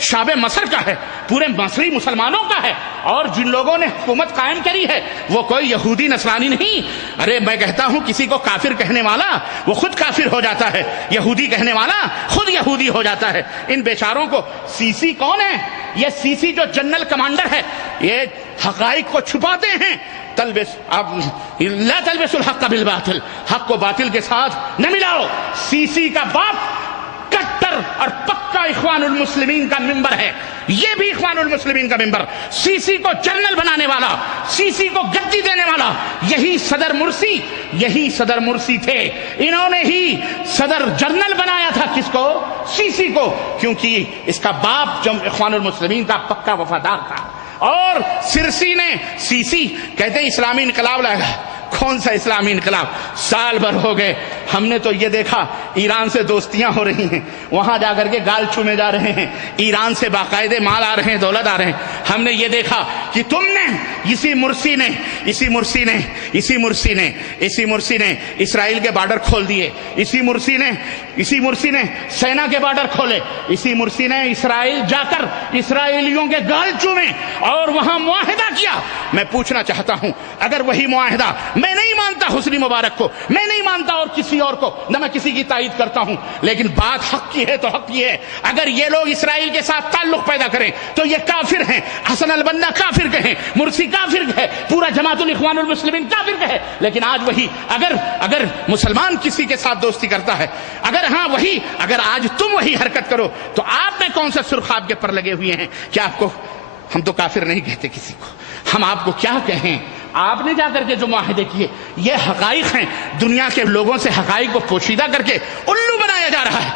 شعب مصر کا ہے، پورے مصری مسلمانوں کا ہے. اور جن لوگوں نے حکومت قائم کری ہے وہ کوئی یہودی نصرانی نہیں. ارے میں کہتا ہوں کسی کو کافر کہنے والا وہ خود کافر ہو جاتا ہے، یہودی کہنے والا خود یہودی ہو جاتا ہے. ان بیچاروں کو CC کون ہے؟ یہ CC جو جنرل کمانڈر ہے، یہ حقائق کو چھپاتے ہیں. لا تلبسوا الحق بالباطل، حق کو باطل کے ساتھ نہ ملاؤ. CC کا باپ کٹر اور پکا اخوان المسلمین کا ممبر ہے. یہ بھی اخوان المسلمین کا ممبر. CC کو جنرل بنانے والا، CC کو گدی دینے والا یہی صدر مرسی تھے. انہوں نے ہی صدر جنرل بنایا تھا. کس کو؟ CC کو، کیونکہ اس کا باپ جو اخوان المسلمین کا پکا وفادار تھا. اور سرسی نے CC کہتے ہیں اسلامی انقلاب لائے گا. کون سا اسلامی انقلاب؟ سال بھر ہو گئے ہم نے تو یہ دیکھا ایران سے دوستیاں ہو رہی ہیں، وہاں جا کر کے گال چومے جا رہے ہیں، ایران سے باقاعدے مال آ رہے ہیں، دولت آ رہے ہیں۔ ہم نے یہ دیکھا کہ تم نے اسی مرسی نے اسرائیل کے بارڈر کھول دیے، اسی مرسی نے سینا کے بارڈر کھولے، اسی مرسی نے اسرائیل جا کر اسرائیلیوں کے گال چومے اور وہاں معاہدہ کیا۔ میں پوچھنا چاہتا ہوں، اگر وہی معاہدہ، میں نہیں مانتا حسنی مبارک کو، میں نہیں مانتا اور کسی اور کو، نہ میں کسی کی تائید کرتا ہوں، لیکن بات حق کی ہے تو حق کی ہے، اگر یہ لوگ اسرائیل کے ساتھ تعلق پیدا کریں تو یہ کافر ہیں، حسن البنا کافر کہیں، مرسی کافر کہے، پورا جماعت الاخوان المسلمین کافر کہے، لیکن آج وہی اگر مسلمان کسی کے ساتھ دوستی کرتا ہے، اگر آج تم وہی حرکت کرو تو آپ میں کون سے سرخاب کے پر لگے ہوئے ہیں کہ آپ کو، ہم تو کافر نہیں کہتے کسی کو، ہم آپ کو کیا کہیں؟ آپ نے جا کر کے جو معاہدے کیے یہ حقائق ہیں، دنیا کے لوگوں سے حقائق کو پوشیدہ کر کے الو بنایا جا رہا ہے۔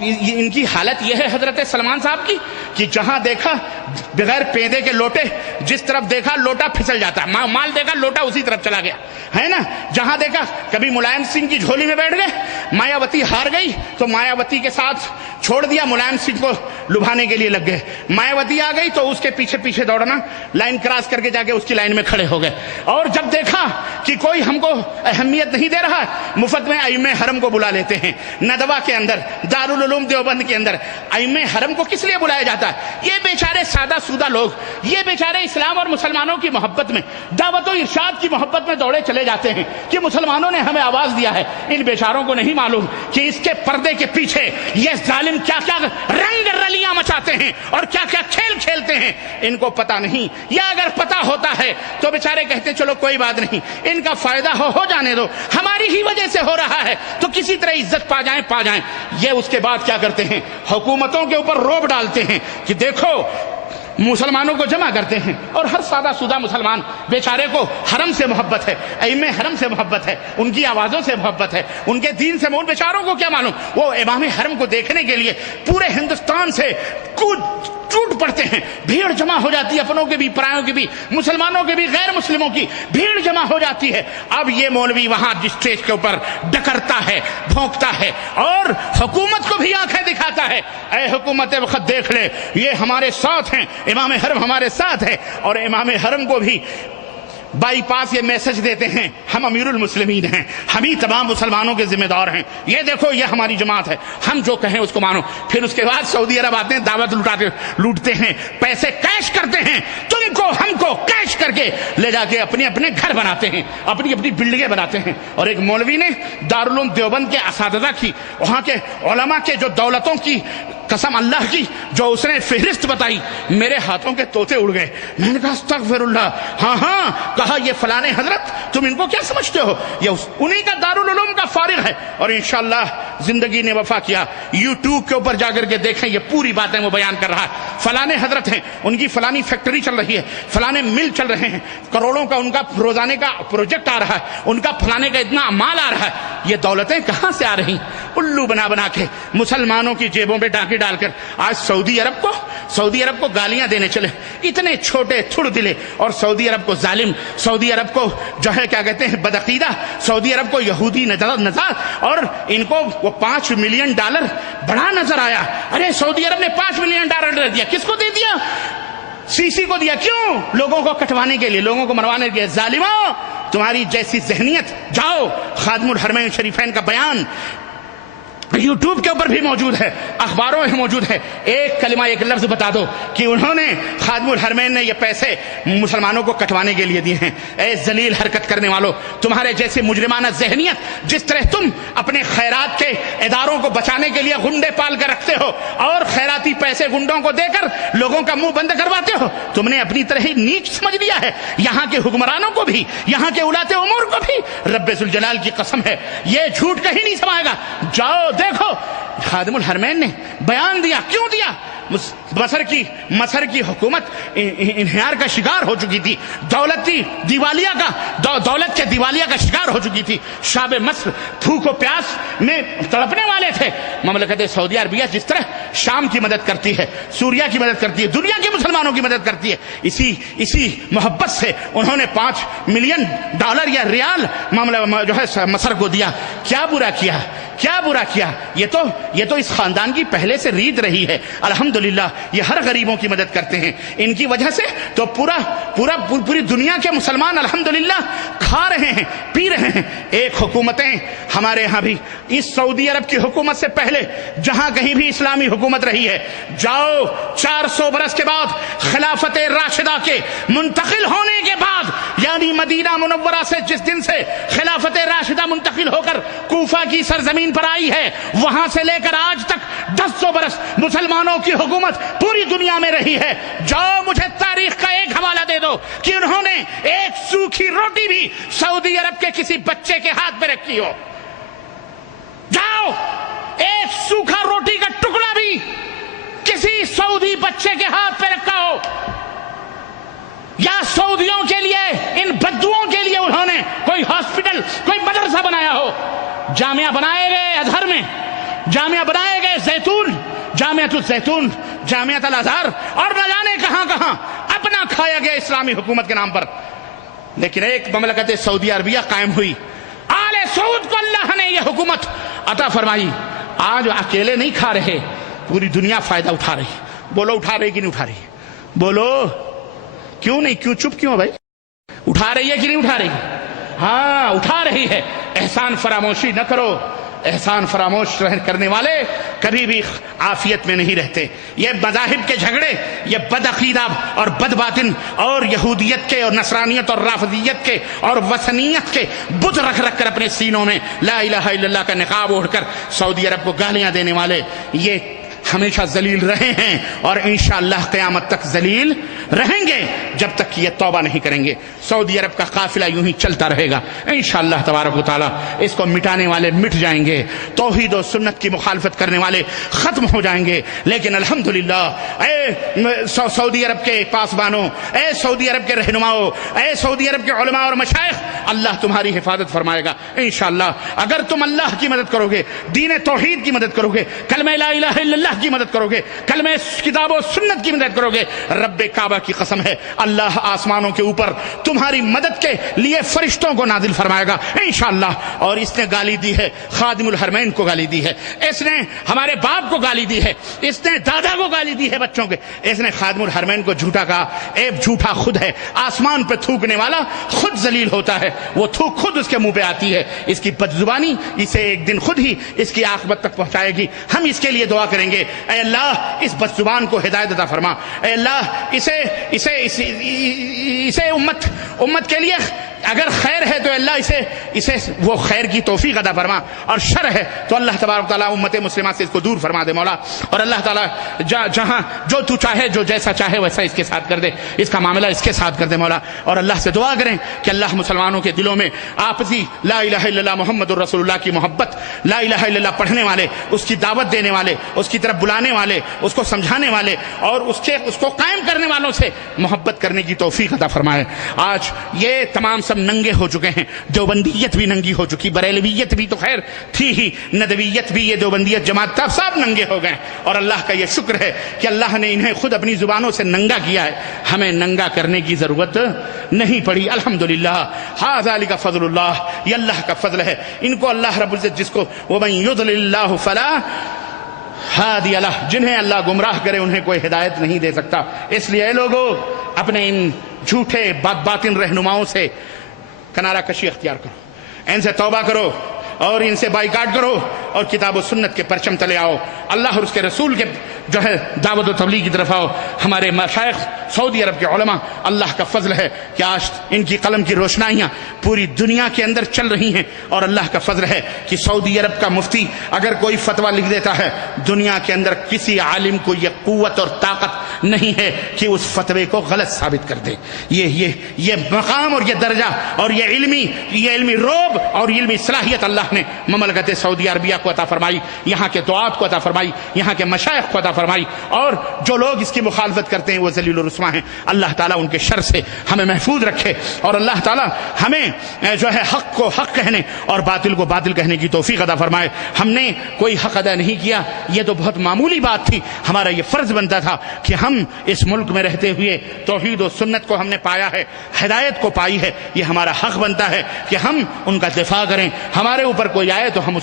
ان کی حالت یہ ہے حضرت سلمان صاحب کی کہ جہاں دیکھا بغیر پیندے کے لوٹے، جس طرف دیکھا لوٹا پھسل جاتا ہے، مال دیکھا لوٹا اسی طرف چلا گیا ہے نا۔ جہاں دیکھا کبھی ملائم سنگھ کی جھولی میں بیٹھ گئے، مایاوتی ہار گئی تو مایاوتی کے ساتھ چھوڑ دیا، ملائم سنگھ کو لبھانے کے لیے لگ گئے، مایاوتی آ گئی تو اس کے پیچھے دوڑنا، لائن کراس کر کے جا کے اس کی لائن میں کھڑے ہو گئے، اور جب دیکھا کہ کوئی ہم کو اہمیت نہیں دے رہا، مفت میں ائمہ حرم کو بلا لیتے ہیں۔ ندوہ کے اندر، دارالعلوم دیوبند کے اندر ائمہ حرم کو کس لیے بلایا جاتا ہے؟ یہ بیچارے سادہ سودہ لوگ، یہ بیچارے اسلام اور مسلمانوں کی محبت میں، دعوت و ارشاد کی محبت میں دوڑے چلے جاتے ہیں کہ مسلمانوں نے ہمیں آواز دیا ہے۔ ان بیچاروں کو نہیں معلوم کہ اس کے پردے کے پیچھے یہ ظالم کیا کیا رنگ رلیاں مچاتے ہیں اور کیا کیا کھیل کھیلتے ہیں، ان کو پتہ نہیں، یا اگر پتہ ہوتا ہے تو بیچارے کہتے چلو کوئی بات نہیں، ان کا فائدہ ہو جانے دو، ہماری ہی وجہ سے ہو رہا ہے تو کسی طرح عزت پا جائیں۔ یہ اس کے بعد کیا کرتے ہیں؟ حکومتوں کے اوپر روب ڈالتے ہیں کہ دیکھو، مسلمانوں کو جمع کرتے ہیں، اور ہر سادہ سودہ مسلمان بیچارے کو حرم سے محبت ہے، ائمہ حرم سے محبت ہے، ان کی آوازوں سے محبت ہے، ان کے دین سے، ان بیچاروں کو کیا معلوم، وہ امام حرم کو دیکھنے کے لیے پورے ہندوستان سے ٹوٹ پڑتے ہیں، بھیڑ جمع ہو جاتی ہے، اپنوں کے بھی، پرایوں کے بھی، مسلمانوں کے بھی، غیر مسلموں کی بھیڑ جمع ہو جاتی ہے۔ اب یہ مولوی وہاں اسٹیج کے اوپر ڈکرتا ہے، بھونکتا ہے، اور حکومت کو بھی آنکھیں دکھاتا ہے، اے حکومت وقت دیکھ لے، یہ ہمارے ساتھ ہیں، امام حرم ہمارے ساتھ ہے، اور امام حرم کو بھی بائی پاس یہ میسج دیتے ہیں، ہم امیر المسلمین ہیں، ہم ہی تمام مسلمانوں کے ذمہ دار ہیں، یہ دیکھو یہ ہماری جماعت ہے، ہم جو کہیں اس کو مانو۔ پھر اس کے بعد سعودی عرب آتے ہیں، دعوت لوٹتے ہیں، پیسے کیش کرتے ہیں، تم کو ہم کو کیش کر کے لے جا کے اپنے گھر بناتے ہیں، اپنی بلڈنگیں بناتے ہیں۔ اور ایک مولوی نے دارالعلوم دیوبند کے اساتذہ کی، وہاں کے علماء کے جو دولتوں کی قسم اللہ کی جو اس نے فہرست بتائی، میرے ہاتھوں کے طوطے اڑ گئے۔ میں نے کہا استغفر اللہ، ہاں کہا یہ فلانے حضرت، تم ان کو کیا سمجھتے ہو، یہ انہی کا دارالعلوم کا فارغ ہے، اور انشاءاللہ زندگی نے وفا کیا۔ یوٹیوب کے اوپر جا کر کے دیکھیں، یہ پوری باتیں وہ بیان کر رہا ہے، فلانے حضرت ہیں، ان کی فلانی فیکٹری چل رہی ہے، فلانے مل چل رہے ہیں، کروڑوں کا ان کا روزانے کا پروجیکٹ آ رہا ہے، ان کا فلانے کا اتنا مال آ رہا ہے۔ یہ دولتیں کہاں سے آ رہی؟ الو بنا کے مسلمانوں کی جیبوں میں ڈاکے ڈال کر آج سعودی عرب کو گالیاں دینے چلے، اتنے چھوٹے تھڑ دلے، اور سعودی عرب کو ظالم، سعودی عرب کو جو ہے کیا کہتے ہیں بدعقیدہ، سعودی عرب کو یہودی نژاد، اور ان کو وہ $5 ملین بڑا نظر آیا۔ ارے سعودی عرب نے $5 ملین دیا، کس کو دے دیا؟ سی کو دیا، کیوں؟ لوگوں کو کٹوانے کے لیے، لوگوں کو مروانے کے لیے۔ ظالموں، تمہاری جیسی ذہنیت، جاؤ خادم الحرمین شریفین کا بیان یوٹیوب کے اوپر بھی موجود ہے، اخباروں میں موجود ہے، ایک کلمہ ایک لفظ بتا دو کہ انہوں نے خادم الحرمین نے یہ پیسے مسلمانوں کو کٹوانے کے لیے دیے ہیں۔ اے ذلیل حرکت کرنے والوں، تمہارے جیسے مجرمانہ ذہنیت، جس طرح تم اپنے خیرات کے اداروں کو بچانے کے لیے گنڈے پال کر رکھتے ہو اور خیراتی پیسے گنڈوں کو دے کر لوگوں کا منہ بند کرواتے ہو، تم نے اپنی طرح ہی نیچ سمجھ لیا ہے یہاں کے حکمرانوں کو بھی، یہاں کے اولاتے امور کو بھی۔ رب ذوالجلال کی قسم ہے، یہ جھوٹ کہیں نہیں سمائے گا۔ جاؤ دیکھو خادم الحرمین نے بیان دیا. کیوں دیا؟ مصر کی حکومت انہیار کا شکار ہو چکی تھی، دولت کے دیوالیہ کا شکار ہو چکی تھی. شعب مصر بھوک و پیاس میں تڑپنے والے تھے. مملکت سعودی عربیہ جس طرح شام کی مدد کرتی ہے، سوریا کی مدد کرتی ہے، دنیا کے مسلمانوں کی مدد کرتی ہے، اسی محبت سے انہوں نے $5 ملین یا ریال معاملہ جو ہے مصر کو دیا. کیا برا کیا؟ یہ تو اس خاندان کی پہلے سے ریت رہی ہے. الحمدللہ یہ ہر غریبوں کی مدد کرتے ہیں. ان کی وجہ سے تو پوری دنیا کے مسلمان الحمدللہ کھا رہے ہیں، پی رہے ہیں. ایک حکومتیں ہمارے ہاں بھی اس سعودی عرب کی حکومت سے پہلے جہاں کہیں بھی اسلامی حکومت رہی ہے، جاؤ 400 برس کے بعد خلافت راشدہ کے منتقل ہونے کے بعد، یعنی مدینہ منورہ سے جس دن سے خلافت راشدہ منتقل ہو کر کوفہ کی سرزمین پر آئی ہے، وہاں سے لے کر آج تک 200 برس مسلمانوں کی حکومت پوری دنیا میں رہی ہے. جاؤ مجھے تاریخ کا ایک حوالہ دے دو کہ انہوں نے ایک سوکھی روٹی بھی سعودی عرب کے کسی بچے کے ہاتھ میں رکھی ہو. جاؤ ایک سوکھا روٹی کا ٹکڑا بھی کسی سعودی بچے کے ہاتھ پہ رکھا ہو، یا سعودیوں کے لیے، ان بدوؤں کے لیے انہوں نے کوئی ہاسپٹل، کوئی مدرسہ بنایا ہو. جامعہ بنائے گئے ازہر میں، جامعہ بنائے گئے جامعۃ الزیتون، جامعۃ الازہر، اور نہ جانے کہاں اپنا کھایا گیا اسلامی حکومت کے نام پر. لیکن ایک مملکت سعودی عربیہ قائم ہوئی. آل سعود کو اللہ نے یہ حکومت عطا فرمائی. آج اکیلے نہیں کھا رہے، پوری دنیا فائدہ اٹھا رہی. بولو اٹھا رہی کہ نہیں اٹھا رہی؟ بولو کیوں نہیں؟ کیوں چپ کیوں بھائی؟ اٹھا رہی ہے کہ نہیں اٹھا رہی؟ ہاں اٹھا رہی ہے. احسان فراموشی نہ کرو. احسان فراموش کرنے والے کبھی بھی عافیت میں نہیں رہتے. یہ مذاہب کے جھگڑے، یہ بد عقیدہ اور بد باطن اور یہودیت کے اور نصرانیت اور رافضیت کے اور وثنیت کے بت رکھ کر اپنے سینوں میں لا الہ الا اللہ کا نقاب اوڑھ کر سعودی عرب کو گالیاں دینے والے، یہ ہمیشہ ذلیل رہے ہیں اور انشاءاللہ قیامت تک ذلیل رہیں گے جب تک کہ یہ توبہ نہیں کریں گے. سعودی عرب کا قافلہ یوں ہی چلتا رہے گا انشاءاللہ تبارک و تعالی. اس کو مٹانے والے مٹ جائیں گے، توحید و سنت کی مخالفت کرنے والے ختم ہو جائیں گے. لیکن الحمدللہ اے سعودی عرب کے پاسبانوں، اے سعودی عرب کے رہنماؤں، اے سعودی عرب کے علماء اور مشائخ، اللہ تمہاری حفاظت فرمائے گا انشاءاللہ. اگر تم اللہ کی مدد کرو گے، دین توحید کی مدد کرو گے، کلمہ لا الہ الا اللہ کی مدد کرو گے، کلمہ کتاب و سنت کی مدد کرو گے، رب کعبہ کی قسم ہے اللہ آسمانوں کے اوپر تمہاری مدد کے لیے فرشتوں کو نازل فرمائے گا انشاءاللہ. اور اس نے گالی دی ہے خادم الحرمین کو، گالی دی ہے اس نے، ہمارے باپ کو گالی دی ہے اس نے، دادا کو گالی دی ہے بچوں کے. اس نے خادم الحرمین کو جھوٹا کہا. جھوٹا خود ہے. آسمان پہ تھوکنے والا خود ذلیل ہوتا ہے، وہ تھوک خود اس کے منہ پہ آتی ہے. اس کی بدزبانی اسے ایک دن خود ہی اس کی عاقبت تک پہنچائے گی. ہم اس کے لیے دعا کریں گے، اے اللہ اس بدزبان کو ہدایت عطا فرما. اے اللہ اسے امت کے لیے اگر خیر ہے تو اللہ اسے وہ خیر کی توفیق عطا فرما، اور شر ہے تو اللہ تبارک تعالیٰ امت مسلمہ سے اس کو دور فرما دے مولا. اور اللہ تعالیٰ جہاں جو تو چاہے، جو جیسا چاہے ویسا اس کے ساتھ کر دے، اس کا معاملہ اس کے ساتھ کر دے مولا. اور اللہ سے دعا کریں کہ اللہ مسلمانوں کے دلوں میں آپسی لا الہ الا اللہ محمد الرسول اللہ کی محبت، لا الہ الا اللہ پڑھنے والے، اس کی دعوت دینے والے، اس کی طرف بلانے والے، اس کو سمجھانے والے اور اس کو قائم کرنے والوں سے محبت کرنے کی توفیق عطا فرمائے. آج یہ تمام سب ننگے ہو چکے ہیں. دیوبندیت بھی ننگی ہو چکی، بریلویت بھی تو خیر تھی ہی، ندویت بھی، یہ دیوبندیت جماعت تب سب ننگے ہو گئے. اور اللہ کا یہ شکر ہے کہ اللہ نے انہیں خود اپنی زبانوں سے ننگا کیا ہے، ہمیں ننگا کرنے کی ضرورت نہیں پڑی. الحمدللہ ذالک فضل اللہ، یہ اللہ کا فضل ہے. ان کو اللہ رب العزت جس کو ومن یضلل اللہ فلا ہادی لہ، جنہیں اللہ گمراہ کرے انہیں کوئی ہدایت نہیں دے سکتا. اس لیے اے لوگوں اپنے ان جھوٹے باطن رہنماؤں سے کنارہ کشی اختیار کرو، ان سے توبہ کرو اور ان سے بائیکاٹ کرو اور کتاب و سنت کے پرچم تلے آؤ. اللہ اور اس کے رسول کے جو ہے دعوت و تبلیغ کی طرف آؤ. ہمارے مشائخ سعودی عرب کے علماء، اللہ کا فضل ہے کہ آج ان کی قلم کی روشنائیاں پوری دنیا کے اندر چل رہی ہیں، اور اللہ کا فضل ہے کہ سعودی عرب کا مفتی اگر کوئی فتویٰ لکھ دیتا ہے، دنیا کے اندر کسی عالم کو یہ قوت اور طاقت نہیں ہے کہ اس فتوے کو غلط ثابت کر دے. یہ مقام اور یہ درجہ اور یہ علمی روب اور علمی صلاحیت اللہ نے مملکت سعودی عربیہ کو عطا فرمائی، یہاں کے دعات کو عطا فرمائی، یہاں کے مشائخ کو عطا فرمائی. اور جو لوگ اس کی مخالفت کرتے ہیں وہ ذلیل و رسوا ہیں. اللہ تعالیٰ ان کے شر سے ہمیں محفوظ رکھے، اور اللہ تعالیٰ ہمیں جو ہے حق کو حق کہنے اور باطل کو باطل کہنے کی توفیق عطا فرمائے. ہم نے کوئی حق ادا نہیں کیا، یہ تو بہت معمولی بات تھی. ہمارا یہ فرض بنتا تھا کہ ہم اس ملک میں رہتے ہوئے توحید و سنت کو ہم نے پایا ہے، ہدایت کو پائی ہے، یہ ہمارا حق بنتا ہے کہ ہم ان کا دفاع کریں. ہمارے اوپر کوئی آئے تو ہم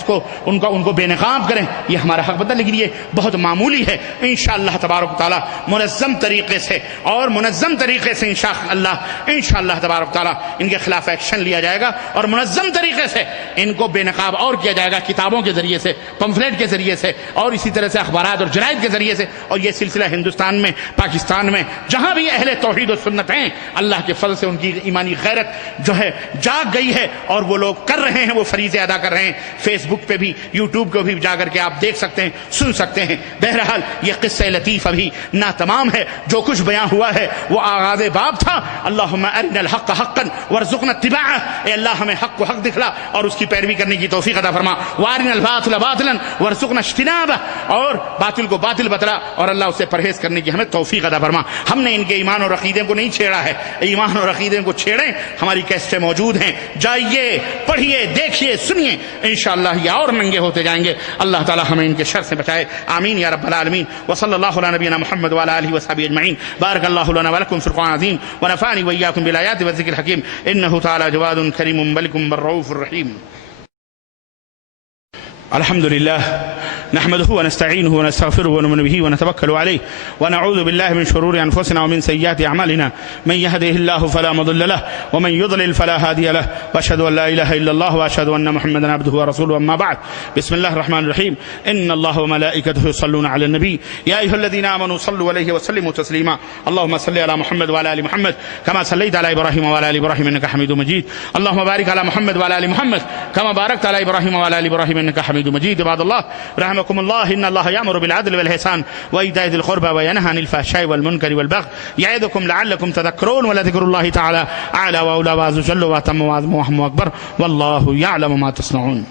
ان کو بے نقاب کریں، یہ ہمارا حق بنتا ہے. لیکن یہ بہت معمولی ہے. انشاءاللہ تبارک تعالیٰ منظم طریقے سے انشاءاللہ تبارک تعالیٰ ان کے خلاف ایکشن لیا جائے گا، اور منظم طریقے سے ان کو بے نقاب اور کیا جائے گا، کتابوں کے ذریعے سے، پمفلیٹ کے ذریعے سے، اور اسی طرح سے اخبارات اور جرائد کے ذریعے سے. اور یہ سلسلہ ہندوستان میں، پاکستان میں جہاں بھی اہل توحید و سنت ہیں، اللہ کے فضل سے ان کی ایمانی غیرت جو ہے جاگ گئی ہے، اور وہ لوگ کر رہے ہیں، وہ فریضے ادا کر رہے ہیں. فیس بک پہ بھی، یوٹیوب کو بھی جا کر کے آپ دیکھ سکتے ہیں، سن سکتے ہیں. بہرحال یہ قصہ لطیف ابھی نہ تمام ہے. جو کچھ بیان ہوا ہے وہ آغاز باب تھا. اللہم ارنا الحق حقا وارزقنا اتباعہ. اے اللہ ہمیں حق کو حق دکھلا اور اس کی پیروی کرنے کی توفیق عطا فرما. وارنا الباطل باطلا وارزقنا اجتنابہ. اور باطل کو باطل بتلا اور اللہ اس سے پرہیز کرنے کی ہمیں توفیق عطا فرما. ہم نے ان کے ایمان اور عقیدے کو نہیں چھیڑا ہے. ایمان اور عقیدے کو چھیڑیں، ہماری کیسٹیں موجود ہیں، جائیے، پڑھیے، دیکھیے، سنیے. انشاءاللہ یہ اور ننگے ہوتے جائیں گے. اللہ تعالی ہمیں ان کے شر سے بچائے. آمین یا رب العالمین. وصلی اللہ علی نبینا محمد وعلی آلہ وصحبہ اجمعین. بارک اللہ لنا ولکم فی القرآن العظیم ونفعنی وإیاکم بالآیات والذکر الحکیم. انہ تعالی جواد کریم بلکم بالرؤوف الرحیم. الحمد لله نحمده ونستعينه ونستغفره ونؤمن به ونتوكل عليه ونعوذ بالله من شرور أنفسنا ومن سيئات أعمالنا. من يهده الله فلا مضل له ومن يضلل فلا هادي له، وأشهد أن لا إله إلا الله وأشهد أن محمدا عبده ورسوله. أما بعد، بسم الله الرحمن الرحيم. إن الله وملائكته يصلون على النبي يا أيها الذين آمنوا صلوا عليه وسلموا تسليما. اللهم صل على محمد وعلى آل محمد كما صليت على إبراهيم وعلى آل إبراهيم إنك حميد مجيد. اللهم بارك على محمد وعلى آل محمد كما باركت على إبراهيم وعلى آل إبراهيم إنك حميد مجيد. عباد الله رحمكم الله، إن الله يأمر بالعدل والإحسان وإيتاء ذي القربى وينهى عن الفحشاء والمنكر والبغي يعظكم لعلكم تذكرون. ولذكر الله تعالى أعلى وأولى وعز وجل وأتم وأعظم وأهم وأكبر، والله يعلم ما تصنعون.